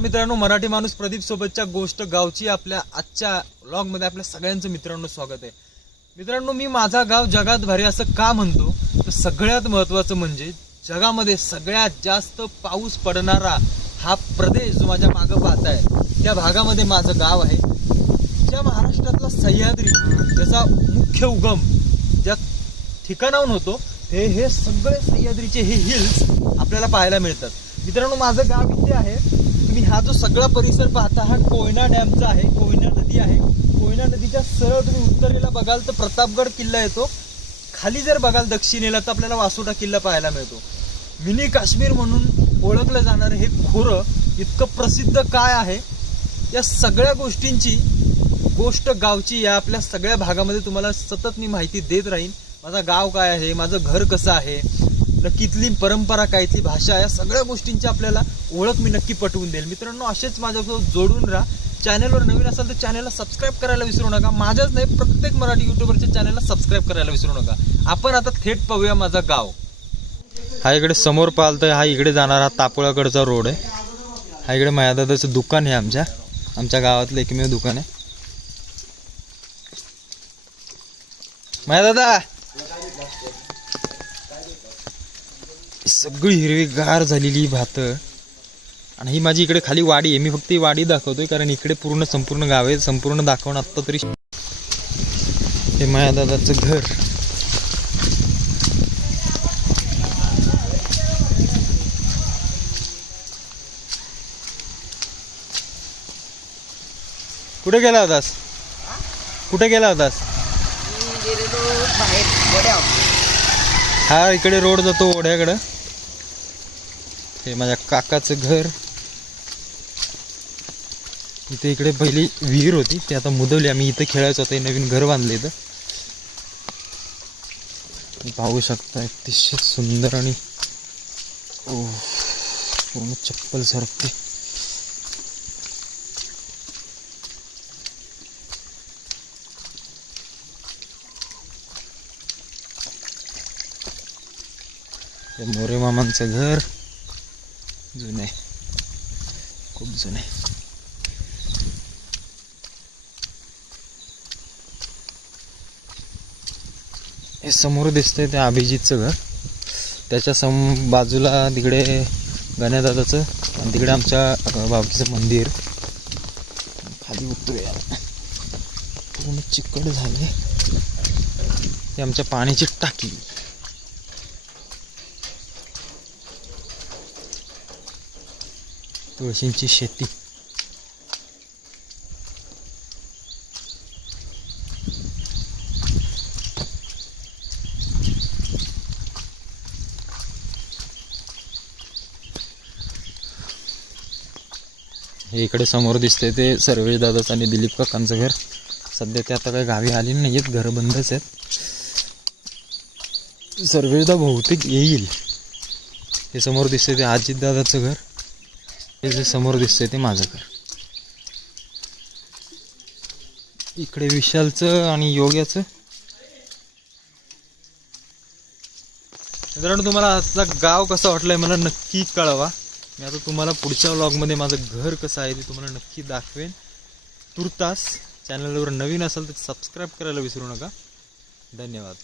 मित्रांनो मराठी माणूस प्रदीप सोबतच्या गोष्ट गावची आपल्या आजच्या ब्लॉगमध्ये आपल्या सगळ्यांचं मित्रांनो स्वागत आहे. मित्रांनो मी माझा गाव जगात भारी असं का म्हणतो? तर सगळ्यात महत्वाचं म्हणजे जगामध्ये सगळ्यात जास्त पाऊस पडणारा हा प्रदेश जो माझ्या मागं पाहत आहे. त्या भागामध्ये माझं गाव आहे. ज्या महाराष्ट्रातला सह्याद्री ज्याचा मुख्य उगम ज्या ठिकाणाहून होतो हे हे सगळे सह्याद्रीचे हे हिल्स आपल्याला पाहायला मिळतात. मित्रांनो माझं गाव इथे आहे. तुम्ही हा जो सगळा परिसर पाहता हा कोयना डॅमचा आहे कोयना नदी आहे. कोयना नदीच्या सरळ तुम्ही उत्तरेला बघाल तर प्रतापगड किल्ला येतो. खाली जर बघाल दक्षिणेला तर आपल्याला वासोटा किल्ला पाहायला मिळतो. मिनी काश्मीर म्हणून ओळखलं जाणारं हे खोरं इतकं प्रसिद्ध काय आहे? या सगळ्या गोष्टींची गोष्ट गावची या आपल्या सगळ्या भागामध्ये तुम्हाला सतत मी माहिती देत राहीन. माझा गाव काय आहे? माझं घर कसं आहे? नक्की इथली परंपरा काय इथली भाषा या सगळ्या गोष्टींची आपल्याला ओळख मी नक्की पटवून देईल. मित्रांनो असेच माझ्यासोबत जोडून राहा. चॅनलवर नवीन असाल तर चॅनलला सबस्क्राईब करायला विसरू नका. माझ्याच नाही प्रत्येक मराठी युट्यूबरच्या चॅनलला सबस्क्राईब करायला विसरू नका. आपण आता थेट पाहूया माझा गाव. हा इकडे समोर पाहतोय हा इकडे जाणारा हा तापोळाकडचा रोड आहे. हा इकडे मायादादाचं दुकान आहे आमच्या. आमच्या गावातलं एकमेव दुकान आहे. मायादादा! सगळी हिरवी गार झालेली भात. आणि ही माझी इकडे खाली वाडी आहे. मी फक्त ही वाडी दाखवतोय कारण इकडे पूर्ण संपूर्ण गाव आहे. संपूर्ण दाखवणं आत्ता तरी हे मायादादाचं घर. कुठे गेला होतास? कुठे गेला होतास? हा इकडे रोड जातो ओढ्याकडं हे माझ्या काकाचं घर. इथे इकडे पहिली विहीर होती ती आता मुदवली. आम्ही इथं खेळायचो आता नवीन घर बांधले इथं. पाहू शकता अतिशय सुंदर आणि पूर्ण चप्पल सरकते मोरे मामांचं घर. जुने खूप जुने हे समोर दिसतंय ते अभिजितचं घर त्याच्या सम बाजूला तिकडे गण्यादादाचं आणि तिकडे आमच्या बाबतीचं मंदिर. खाली उतरूया. पूर्ण चिकट झाले ते आमच्या पाण्याची टाकी. तुळशींची शेती. हे इकडे समोर दिसतंय ते सर्वेश दादाचं आणि दिलीप काकांचं घर. सध्या ते आता काही गावी आली नाही आहेत घरं बंदच आहेत. सर्वेशदा बहुतेक येईल. हे समोर दिसतंय ते अजित दादाचं घर. हे जे समोर दिसतंय ते माझं घर. इकडे विशालचं आणि योग्याचं. मित्रांनो तुम्हाला आजचा गाव कसं वाटलंय मला नक्की कळवा. मी आता तुम्हाला पुढच्या व्लॉगमध्ये माझं घर कसं आहे ते तुम्हाला नक्की दाखवेन. तुर्तास चॅनलवर नवीन असाल तर सबस्क्राईब करायला विसरू नका. धन्यवाद.